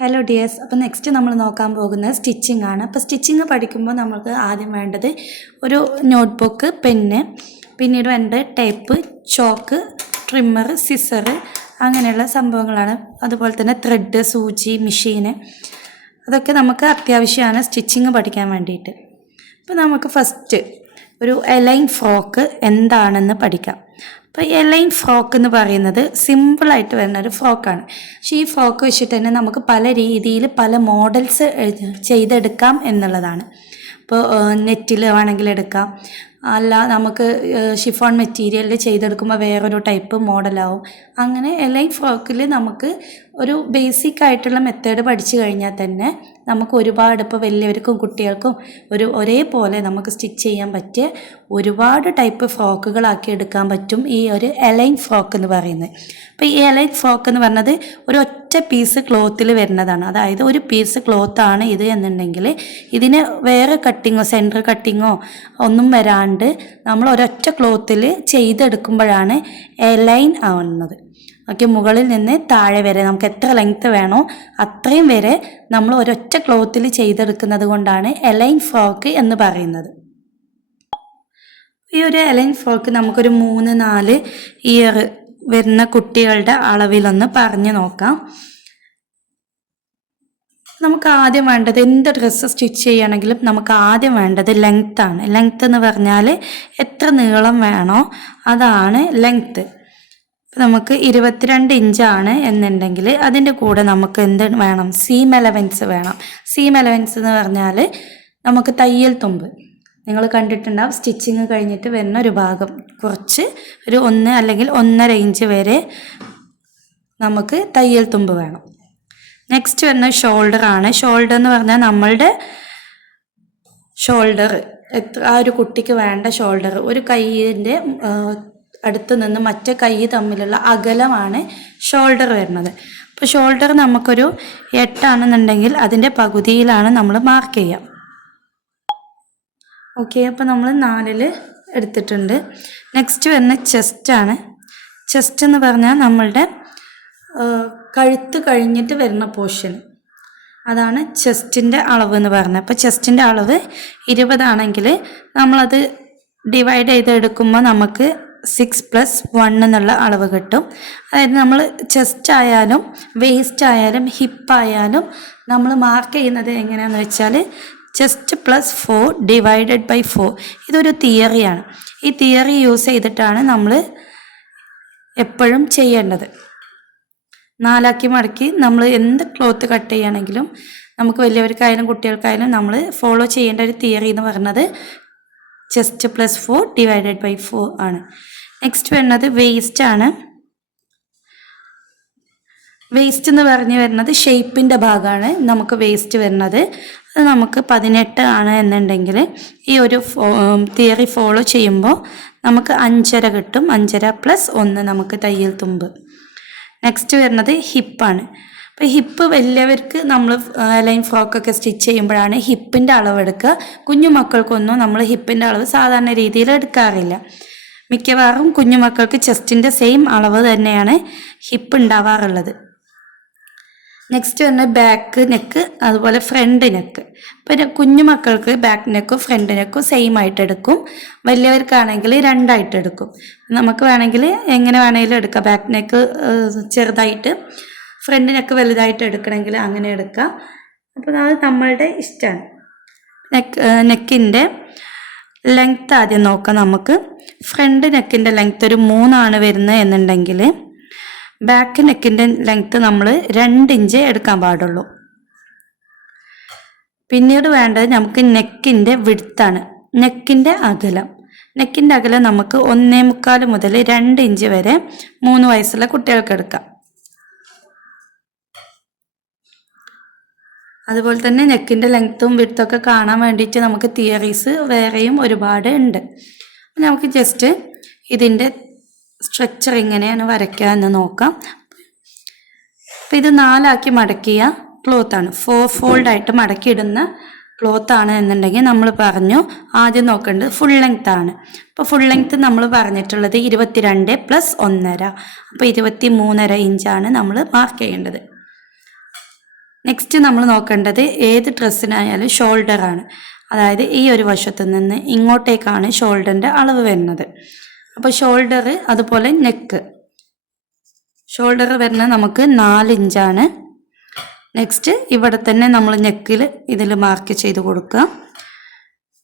Hello dears. അപ്പോൾ next നമ്മൾ നോക്കാൻ പോകുന്നത് സ്റ്റിച്ചിങ് ആണ്. അപ്പോൾ സ്റ്റിച്ചിങ് പഠിക്കുമ്പോൾ നമുക്ക് ആദ്യം വേണ്ടത് ഒരു നോട്ട്ബുക്ക്, പെന്ന്, പിന്നീട് വേണ്ടത് ടേപ്പ്, ചോക്ക്, ട്രിമ്മർ, സിസർ, അങ്ങനെയുള്ള സംഭവങ്ങളാണ്. അതുപോലെ തന്നെ ത്രെഡ്, സൂചി, മെഷീന്, അതൊക്കെ നമുക്ക് അത്യാവശ്യമാണ് സ്റ്റിച്ചിങ് പഠിക്കാൻ വേണ്ടിയിട്ട്. അപ്പോൾ നമുക്ക് ഫസ്റ്റ് ഒരു എലൈൻ ഫ്രോക്ക് എന്താണെന്ന് പഠിക്കാം. അപ്പോൾ എലൈൻ ഫ്രോക്ക് എന്ന് പറയുന്നത് സിമ്പിളായിട്ട് വരുന്ന ഒരു ഫ്രോക്കാണ്. പക്ഷേ ഈ ഫ്രോക്ക് വെച്ചിട്ട് തന്നെ നമുക്ക് പല രീതിയിൽ പല മോഡൽസ് ചെയ്തെടുക്കാം എന്നുള്ളതാണ്. ഇപ്പോൾ നെറ്റിൽ വേണമെങ്കിൽ എടുക്കാം, അല്ല നമുക്ക് ഷിഫോൺ മെറ്റീരിയലിൽ ചെയ്തെടുക്കുമ്പോൾ വേറൊരു ടൈപ്പ് മോഡലാവും. അങ്ങനെ എലൈൻ ഫ്രോക്കിൽ നമുക്ക് ഒരു ബേസിക് ആയിട്ടുള്ള മെത്തേഡ് പഠിച്ചു കഴിഞ്ഞാൽ തന്നെ നമുക്ക് ഒരുപാട്, ഇപ്പോൾ വലിയവർക്കും കുട്ടികൾക്കും ഒരേപോലെ നമുക്ക് സ്റ്റിച്ച് ചെയ്യാൻ പറ്റിയ ഒരുപാട് ടൈപ്പ് ഫ്രോക്കുകളാക്കി എടുക്കാൻ പറ്റും ഈ ഒരു എലൈൻ ഫ്രോക്ക് എന്ന് പറയുന്നത്. അപ്പോൾ ഈ എലൈൻ ഫ്രോക്ക് എന്ന് പറഞ്ഞത് ഒരു ഒറ്റ പീസ് ക്ലോത്തിൽ വരുന്നതാണ്. അതായത് ഒരു പീസ് ക്ലോത്താണ് ഇത് എന്നുണ്ടെങ്കിൽ ഇതിന് വേറെ കട്ടിങ്ങോ സെൻറ്റർ കട്ടിങ്ങോ ഒന്നും വരാണ്ട് നമ്മൾ ഒരൊറ്റ ക്ലോത്തിൽ ചെയ്തെടുക്കുമ്പോഴാണ് എലൈൻ ആവുന്നത്. ഓക്കെ, മുകളിൽ നിന്ന് താഴെ വരെ നമുക്ക് എത്ര ലെങ്ത്ത് വേണോ അത്രയും വരെ നമ്മൾ ഒരൊറ്റ ക്ലോത്തിൽ ചെയ്തെടുക്കുന്നത് കൊണ്ടാണ് എലൈൻ ഫ്രോക്ക് എന്ന് പറയുന്നത്. ഈ ഒരു എലൈൻ ഫ്രോക്ക് നമുക്കൊരു 3-4 ഇയർ വരുന്ന കുട്ടികളുടെ അളവിലൊന്ന് പറഞ്ഞു നോക്കാം. നമുക്ക് ആദ്യം വേണ്ടത്, എന്ത് ഡ്രസ്സ് സ്റ്റിച്ച് ചെയ്യണമെങ്കിലും നമുക്ക് ആദ്യം വേണ്ടത് ലെങ്ത്താണ്. ലെങ്ത്ത് എന്ന് പറഞ്ഞാൽ എത്ര നീളം വേണോ അതാണ് ലെങ്ത്ത്. നമുക്ക് 22 ഇഞ്ചാണ് എന്നുണ്ടെങ്കിൽ അതിൻ്റെ കൂടെ നമുക്ക് എന്ത് വേണം, സീം അലവൻസ് വേണം. സീം അലവൻസ് എന്ന് പറഞ്ഞാൽ നമുക്ക് തയ്യൽ തുമ്പ്, നിങ്ങൾ കണ്ടിട്ടുണ്ടാവും, സ്റ്റിച്ചിങ് കഴിഞ്ഞിട്ട് വരുന്ന ഒരു ഭാഗം കുറച്ച് ഒരു 1 അല്ലെങ്കിൽ 1.5 ഇഞ്ച് വരെ നമുക്ക് തയ്യൽ തുമ്പ് വേണം. നെക്സ്റ്റ് വരുന്ന ഷോൾഡറാണ്. ഷോൾഡർ എന്ന് പറഞ്ഞാൽ നമ്മളുടെ ഷോൾഡർ, ആ ഒരു കുട്ടിക്ക് വേണ്ട ഷോൾഡർ, ഒരു കൈയിൻ്റെ അടുത്ത് നിന്ന് മറ്റേ കൈ തമ്മിലുള്ള അകലമാണ് ഷോൾഡർ വരുന്നത്. അപ്പോൾ ഷോൾഡർ നമുക്കൊരു 8 ആണെന്നുണ്ടെങ്കിൽ അതിൻ്റെ പകുതിയിലാണ് നമ്മൾ മാർക്ക് ചെയ്യുക. ഓക്കെ, അപ്പോൾ നമ്മൾ 4 എടുത്തിട്ടുണ്ട്. നെക്സ്റ്റ് വരുന്ന ചെസ്റ്റാണ്. ചെസ്റ്റ് എന്ന് പറഞ്ഞാൽ നമ്മളുടെ കഴുത്ത് കഴിഞ്ഞിട്ട് വരുന്ന പോർഷൻ, അതാണ് ചെസ്റ്റിൻ്റെ അളവ് എന്ന് പറഞ്ഞത്. അപ്പോൾ ചെസ്റ്റിൻ്റെ അളവ് 20 ആണെങ്കിൽ നമ്മളത് ഡിവൈഡ് ചെയ്തെടുക്കുമ്പോൾ നമുക്ക് 6+1 എന്നുള്ള അളവ് കിട്ടും. അതായത് നമ്മൾ ചെസ്റ്റ് ആയാലും വേസ്റ്റ് ആയാലും ഹിപ്പായാലും നമ്മൾ മാർക്ക് ചെയ്യുന്നത് എങ്ങനെയാണെന്ന് വെച്ചാൽ ചെസ്റ്റ് +4 ഡിവൈഡഡ് ബൈ 4. ഇതൊരു തിയറിയാണ്. ഈ തിയറി യൂസ് ചെയ്തിട്ടാണ് നമ്മൾ എപ്പോഴും ചെയ്യേണ്ടത്. 4 ആക്കി മടക്കി നമ്മൾ എന്ത് ക്ലോത്ത് കട്ട് ചെയ്യുകയാണെങ്കിലും നമുക്ക് വലിയവർക്കായാലും കുട്ടികൾക്കായാലും നമ്മൾ ഫോളോ ചെയ്യേണ്ട ഒരു തിയറി എന്ന് പറയുന്നത് ചെസ്റ്റ് +4 ഡിവൈഡഡ് ബൈ 4 ആണ്. നെക്സ്റ്റ് വരുന്നത് വേസ്റ്റ് ആണ്. വേസ്റ്റ് എന്ന് പറഞ്ഞു വരുന്നത് ഷേപ്പിൻ്റെ ഭാഗമാണ് നമുക്ക് വേസ്റ്റ് വരുന്നത്. അത് നമുക്ക് 18 ആണ് എന്നുണ്ടെങ്കിൽ ഈ ഒരു തിയറി ഫോളോ ചെയ്യുമ്പോൾ നമുക്ക് 5.5 കിട്ടും. 5.5+1 നമുക്ക് തയ്യൽ തുമ്പ്. നെക്സ്റ്റ് വരുന്നത് ഹിപ്പാണ്. അപ്പോൾ ഹിപ്പ് വലിയവർക്ക് നമ്മൾ ലൈൻ ഫ്രോക്കൊക്കെ സ്റ്റിച്ച് ചെയ്യുമ്പോഴാണ് ഹിപ്പിൻ്റെ അളവ് എടുക്കുക. കുഞ്ഞു മക്കൾക്കൊന്നും നമ്മൾ ഹിപ്പിൻ്റെ അളവ് സാധാരണ രീതിയിൽ എടുക്കാറില്ല. മിക്കവാറും കുഞ്ഞുമക്കൾക്ക് ചെസ്റ്റിൻ്റെ സെയിം അളവ് തന്നെയാണ് ഹിപ്പ് ഉണ്ടാവാറുള്ളത്. നെക്സ്റ്റ് വരുന്നത് ബാക്ക് നെക്ക്, അതുപോലെ ഫ്രണ്ട് നെക്ക്. പിന്നെ കുഞ്ഞുമക്കൾക്ക് ബാക്ക് നെക്കും ഫ്രണ്ട് നെക്കും സെയിം ആയിട്ട് എടുക്കും. വലിയവർക്കാണെങ്കിൽ 2 ആയിട്ട് എടുക്കും. നമുക്ക് വേണമെങ്കിൽ എങ്ങനെ വേണമെങ്കിലും എടുക്കാം. ബാക്ക് നെക്ക് ചെറുതായിട്ട് ഫ്രണ്ട് നെക്ക് വലുതായിട്ട് എടുക്കണമെങ്കിൽ അങ്ങനെ എടുക്കാം. അപ്പോൾ അത് നമ്മളുടെ ഇഷ്ടമാണ്. നെക്കിൻ്റെ ലെങ്ത്ത് ആദ്യം നോക്കാം. നമുക്ക് ഫ്രണ്ട് നെക്കിൻ്റെ ലെങ്ത്ത് ഒരു 3 ആണ് വരുന്നത് എന്നുണ്ടെങ്കിൽ ബാക്ക് നെക്കിൻ്റെ ലെങ്ത്ത് നമ്മൾ 2 ഇഞ്ച് എടുക്കാൻ പാടുള്ളൂ. പിന്നീട് വേണ്ടത് നമുക്ക് നെക്കിൻ്റെ വിഡ്ത്താണ്, നെക്കിൻ്റെ അകലം. നെക്കിൻ്റെ അകലം നമുക്ക് 1.25 മുതൽ 2 ഇഞ്ച് വരെ 3 വയസ്സുള്ള കുട്ടികൾക്ക് എടുക്കാം. അതുപോലെ തന്നെ നെക്കിൻ്റെ ലെങ്ത്തും വിഡ്ത്തൊക്കെ കാണാൻ വേണ്ടിയിട്ട് നമുക്ക് തിയറീസ് വേറെയും ഒരുപാട് ഉണ്ട്. നമുക്ക് ജസ്റ്റ് ഇതിൻ്റെ സ്ട്രക്ചർ എങ്ങനെയാണ് വരയ്ക്കുക എന്ന് നോക്കാം. അപ്പോൾ ഇത് 4 ആക്കി മടക്കിയ ക്ലോത്താണ്, 4 ഫോൾഡായിട്ട് മടക്കിയിടുന്ന ക്ലോത്താണ് എന്നുണ്ടെങ്കിൽ നമ്മൾ പറഞ്ഞു ആദ്യം നോക്കേണ്ടത് ഫുൾ ലെങ്ത് ആണ്. അപ്പോൾ ഫുൾ ലെങ്ത് നമ്മൾ പറഞ്ഞിട്ടുള്ളത് 22+1.5, അപ്പോൾ 23.5 ഇഞ്ചാണ് നമ്മൾ മാർക്ക് ചെയ്യേണ്ടത്. നെക്സ്റ്റ് നമ്മൾ നോക്കേണ്ടത് ഏത് ഡ്രസ്സിനായാലും ഷോൾഡറാണ്. അതായത് ഈ ഒരു വശത്തു നിന്ന് ഇങ്ങോട്ടേക്കാണ് ഷോൾഡറിൻ്റെ അളവ് വരുന്നത്. അപ്പോൾ ഷോൾഡർ അതുപോലെ നെക്ക്, ഷോൾഡർ വരുന്നത് നമുക്ക് 4 ഇഞ്ചാണ്. നെക്സ്റ്റ് ഇവിടെ തന്നെ നമ്മൾ നെക്കിൽ ഇതിൽ മാർക്ക് ചെയ്ത് കൊടുക്കുക,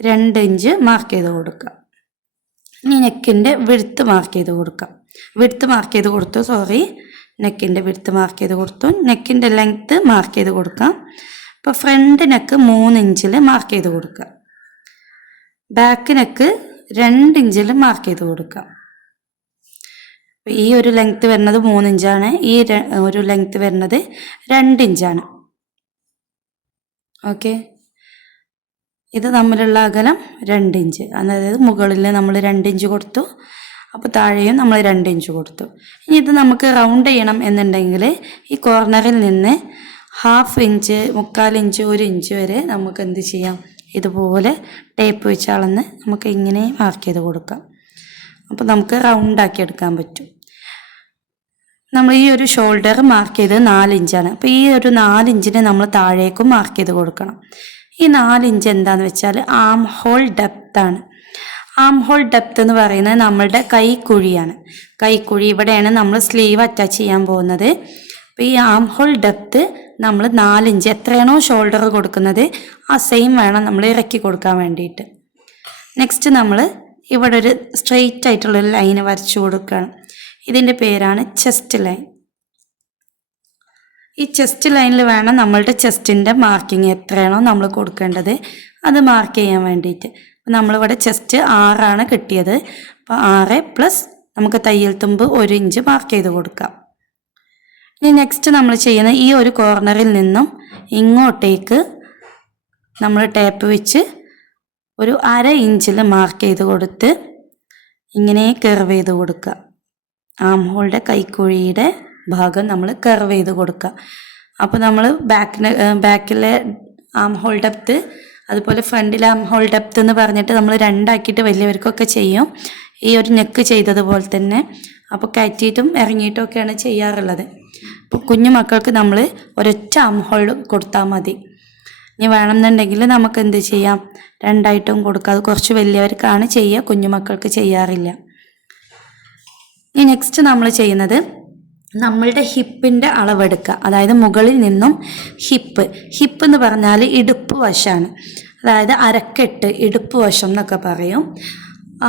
2 ഇഞ്ച് മാർക്ക് ചെയ്ത് കൊടുക്കുക. ഇനി നെക്കിൻ്റെ വിഡ്ത്ത് മാർക്ക് ചെയ്ത് കൊടുക്കാം. നെക്കിൻ്റെ വിഡ്ത്ത് മാർക്ക് ചെയ്ത് കൊടുത്തു. നെക്കിൻ്റെ ലെങ്ത്ത് മാർക്ക് ചെയ്ത് കൊടുക്കാം. ഇപ്പോൾ ഫ്രണ്ട് നെക്ക് 3 ഇഞ്ചിൽ മാർക്ക് ചെയ്ത് കൊടുക്കുക. ബാക്ക് നെക്ക് 2 ഇഞ്ചിൽ മാർക്ക് ചെയ്ത് കൊടുക്കാം. ഈ ഒരു ലെങ്ത്ത് വരുന്നത് 3 ഇഞ്ചാണ്, ഈ ഒരു ലെങ്ത്ത് വരുന്നത് 2 ഇഞ്ചാണ്. ഓക്കെ, ഇത് തമ്മിലുള്ള അകലം 2 ഇഞ്ച്. അതായത് മുകളിൽ നമ്മൾ 2 ഇഞ്ച് കൊടുത്തു, അപ്പോൾ താഴെയും നമ്മൾ 2 ഇഞ്ച് കൊടുത്തു. ഇനി ഇത് നമുക്ക് റൗണ്ട് ചെയ്യണം എന്നുണ്ടെങ്കിൽ ഈ കോർണറിൽ നിന്ന് 1/2 ഇഞ്ച്, 1/4 ഇഞ്ച്, 1 ഇഞ്ച് വരെ നമുക്ക് എന്ത് ചെയ്യാം, ഇതുപോലെ ടേപ്പ് വെച്ച് അളന്ന് നമുക്ക് ഇങ്ങനെ മാർക്ക് ചെയ്ത് കൊടുക്കാം. അപ്പോൾ നമുക്ക് റൗണ്ടാക്കി എടുക്കാൻ പറ്റും. നമ്മൾ ഈ ഒരു ഷോൾഡർ മാർക്ക് ചെയ്ത് 4 ഇഞ്ചാണ്. അപ്പോൾ ഈ ഒരു 4 ഇഞ്ചിനെ നമ്മൾ താഴേക്കും മാർക്ക് ചെയ്ത് കൊടുക്കണം. ഈ 4 ഇഞ്ച് എന്താണെന്ന് വെച്ചാൽ ആം ഹോൾ ഡെപ്താണ്. ആം ഹോൾ ഡെപ്ത് എന്ന് പറയുന്നത് നമ്മളുടെ കൈക്കുഴിയാണ്. കൈക്കുഴി ഇവിടെയാണ് നമ്മൾ സ്ലീവ് അറ്റാച്ച് ചെയ്യാൻ പോകുന്നത്. അപ്പോൾ ഈ ആം ഹോൾ ഡെപ്ത് നമ്മൾ 4 ഇഞ്ച്, എത്രയാണോ ഷോൾഡർ കൊടുക്കുന്നത് ആ സെയിം വേണം നമ്മൾ ഇറക്കി കൊടുക്കാൻ വേണ്ടിയിട്ട്. നെക്സ്റ്റ് നമ്മൾ ഇവിടെ ഒരു സ്ട്രെയിറ്റ് ആയിട്ടുള്ളൊരു ലൈന് വരച്ചു കൊടുക്കുകയാണ്. ഇതിൻ്റെ പേരാണ് ചെസ്റ്റ് ലൈൻ. ഈ ചെസ്റ്റ് ലൈനിൽ വേണം നമ്മളുടെ ചെസ്റ്റിൻ്റെ മാർക്കിങ് എത്രയാണോ നമ്മൾ കൊടുക്കേണ്ടത് അത് മാർക്ക് ചെയ്യാൻ വേണ്ടിയിട്ട്. നമ്മളിവിടെ ചെസ്റ്റ് 6 കിട്ടിയത്. അപ്പോൾ 6 പ്ലസ് നമുക്ക് തയ്യൽ തുമ്പ് 1 ഇഞ്ച് മാർക്ക് ചെയ്ത് കൊടുക്കാം. ഇനി നെക്സ്റ്റ് നമ്മൾ ചെയ്യുന്ന ഈ ഒരു കോർണറിൽ നിന്നും ഇങ്ങോട്ടേക്ക് നമ്മൾ ടേപ്പ് വെച്ച് ഒരു 1/2 ഇഞ്ചിൽ മാർക്ക് ചെയ്ത് കൊടുത്ത് ഇങ്ങനെ കർവ് ചെയ്ത് കൊടുക്കുക. ആം ഹോളിൻ്റെ കൈക്കുഴിയുടെ ഭാഗം നമ്മൾ കർവ് ചെയ്ത് കൊടുക്കുക. അപ്പോൾ നമ്മൾ ബാക്കിലെ ആം ഹോൾ ഡെപ്ത് അതുപോലെ ഫ്രണ്ടിലെ ആം ഹോൾ ഡെപ്ത് എന്ന് പറഞ്ഞിട്ട് നമ്മൾ 2 ആക്കിയിട്ട് വലിയവർക്കൊക്കെ ചെയ്യും, ഈ ഒരു നെക്ക് ചെയ്തതുപോലെ തന്നെ. അപ്പോൾ കയറ്റിയിട്ടും ഇറങ്ങിയിട്ടും ഒക്കെയാണ് ചെയ്യാറുള്ളത്. അപ്പോൾ കുഞ്ഞു മക്കൾക്ക് നമ്മൾ ഒരൊറ്റ ആം ഹോൾ കൊടുത്താൽ മതി. ഇനി വേണമെന്നുണ്ടെങ്കിൽ നമുക്ക് എന്ത് ചെയ്യാം, 2 ആയിട്ടും കൊടുക്കാം. അത് കുറച്ച് വലിയവർക്കാണ് ചെയ്യുക, കുഞ്ഞുമക്കൾക്ക് ചെയ്യാറില്ല. ഇനി നെക്സ്റ്റ് നമ്മൾ ചെയ്യുന്നത് നമ്മളുടെ ഹിപ്പിൻ്റെ അളവെടുക്കുക. അതായത് മുകളിൽ നിന്നും ഹിപ്പ് എന്ന് പറഞ്ഞാൽ ഇടുപ്പ് വശമാണ്. അതായത് അരക്കെട്ട്, ഇടുപ്പ് വശം എന്നൊക്കെ പറയും.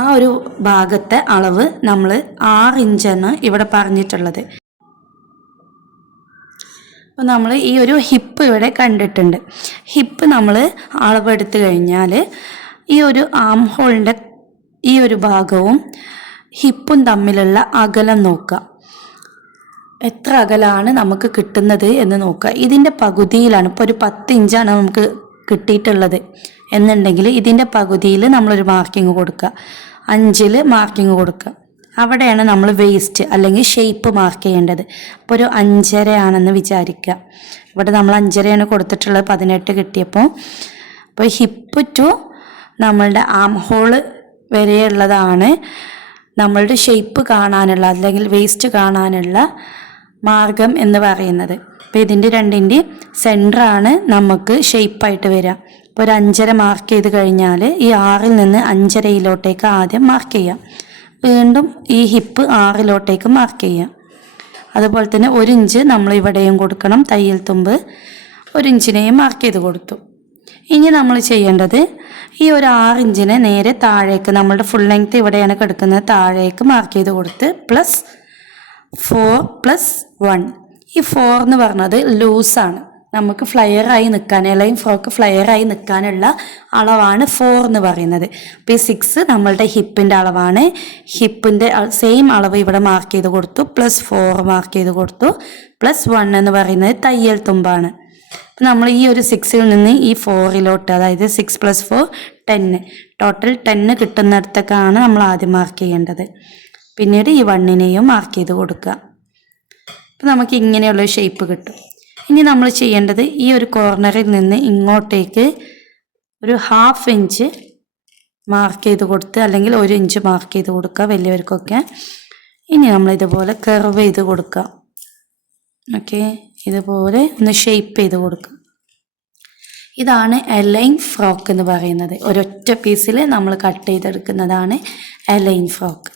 ആ ഒരു ഭാഗത്തെ അളവ് നമ്മൾ 6 ഇഞ്ചാണ് ഇവിടെ പറഞ്ഞിട്ടുള്ളത്. അപ്പോൾ നമ്മൾ ഈ ഒരു ഹിപ്പ് ഇവിടെ കണ്ടിട്ടുണ്ട്. ഹിപ്പ് നമ്മൾ അളവെടുത്ത് കഴിഞ്ഞാൽ ഈ ഒരു ആം ഹോളിൻ്റെ ഈ ഒരു ഭാഗവും ഹിപ്പും തമ്മിലുള്ള അകലം നോക്കുക. എത്ര അകലാണ് നമുക്ക് കിട്ടുന്നത് എന്ന് നോക്കുക. ഇതിൻ്റെ പകുതിയിലാണ്, ഇപ്പോൾ ഒരു 10 ഇഞ്ചാണ് നമുക്ക് കിട്ടിയിട്ടുള്ളത് എന്നുണ്ടെങ്കിൽ ഇതിൻ്റെ പകുതിയിൽ നമ്മളൊരു മാർക്കിങ് കൊടുക്കുക, 5 മാർക്കിങ് കൊടുക്കുക. അവിടെയാണ് നമ്മൾ വേസ്റ്റ് അല്ലെങ്കിൽ ഷേപ്പ് മാർക്ക് ചെയ്യേണ്ടത്. അപ്പോൾ ഒരു 5.5 ആണെന്ന് വിചാരിക്കുക. ഇവിടെ നമ്മൾ 5.5 കൊടുത്തിട്ടുള്ളത്, 18 കിട്ടിയപ്പോൾ. അപ്പോൾ ഹിപ്പ് ടു നമ്മളുടെ ആം ഹോള് വരെയുള്ളതാണ് നമ്മളുടെ ഷേപ്പ് കാണാനുള്ള അല്ലെങ്കിൽ വേസ്റ്റ് കാണാനുള്ള മാർഗം എന്ന് പറയുന്നത്. അപ്പോൾ ഇതിൻ്റെ രണ്ടിൻ്റെ സെൻറ്ററാണ് നമുക്ക് ഷേപ്പായിട്ട് വരിക. ഇപ്പോൾ ഒരു 5.5 മാർക്ക് ചെയ്ത് കഴിഞ്ഞാൽ ഈ 6-ൽ നിന്ന് 5.5-യിലോട്ടേക്ക് ആദ്യം മാർക്ക് ചെയ്യാം. വീണ്ടും ഈ ഹിപ്പ് 6-ലോട്ടേക്ക് മാർക്ക് ചെയ്യാം. അതുപോലെ തന്നെ 1 ഇഞ്ച് നമ്മൾ ഇവിടെയും കൊടുക്കണം. തയ്യൽ തുമ്പ് 1 ഇഞ്ചിനെയും മാർക്ക് ചെയ്ത് കൊടുത്തു. ഇനി നമ്മൾ ചെയ്യേണ്ടത് ഈ ഒരു 6 ഇഞ്ചിനെ നേരെ താഴേക്ക്, നമ്മളുടെ ഫുൾ ലെങ്ത്ത് ഇവിടെയാണ് കിടക്കുന്നത്, താഴേക്ക് മാർക്ക് ചെയ്ത് കൊടുത്ത് +4 + 1. ഈ 4 എന്ന് പറഞ്ഞത് ലൂസാണ്, നമുക്ക് ഫ്ലയറായി നിൽക്കാൻ, അല്ലെങ്കിൽ ഫ്രോക്ക് ഫ്ലയറായി നിൽക്കാനുള്ള അളവാണ് 4 എന്ന് പറയുന്നത്. അപ്പോൾ ഈ 6 നമ്മളുടെ ഹിപ്പിൻ്റെ അളവാണ്. ഹിപ്പിൻ്റെ സെയിം അളവ് ഇവിടെ മാർക്ക് ചെയ്ത് കൊടുത്തു, +4 മാർക്ക് ചെയ്ത് കൊടുത്തു, +1 എന്ന് പറയുന്നത് തയ്യൽ തുമ്പാണ്. അപ്പം നമ്മൾ ഈ ഒരു 6-ൽ നിന്ന് ഈ 4-ലോട്ട്, അതായത് 6 + 4 10, ടോട്ടൽ 10 കിട്ടുന്നിടത്തൊക്കെയാണ് നമ്മൾ ആദ്യം മാർക്ക് ചെയ്യേണ്ടത്. പിന്നീട് ഈ 1-നെയും മാർക്ക് ചെയ്ത് കൊടുക്കുക. അപ്പം നമുക്ക് ഇങ്ങനെയുള്ളൊരു ഷേപ്പ് കിട്ടും. ഇനി നമ്മൾ ചെയ്യേണ്ടത് ഈ ഒരു കോർണറിൽ നിന്ന് ഇങ്ങോട്ടേക്ക് ഒരു 1/2 ഇഞ്ച് മാർക്ക് ചെയ്ത് കൊടുത്ത്, അല്ലെങ്കിൽ 1 ഇഞ്ച് മാർക്ക് ചെയ്ത് കൊടുക്കുക വലിയവർക്കൊക്കെ. ഇനി നമ്മൾ ഇതുപോലെ കർവ് ചെയ്ത് കൊടുക്കുക. ഓക്കെ, ഇതുപോലെ ഒന്ന് ഷേപ്പ് ചെയ്ത് കൊടുക്കുക. ഇതാണ് എലൈൻ ഫ്രോക്ക് എന്ന് പറയുന്നത്. ഒരൊറ്റ പീസിൽ നമ്മൾ കട്ട് ചെയ്തെടുക്കുന്നതാണ് എലൈൻ ഫ്രോക്ക്.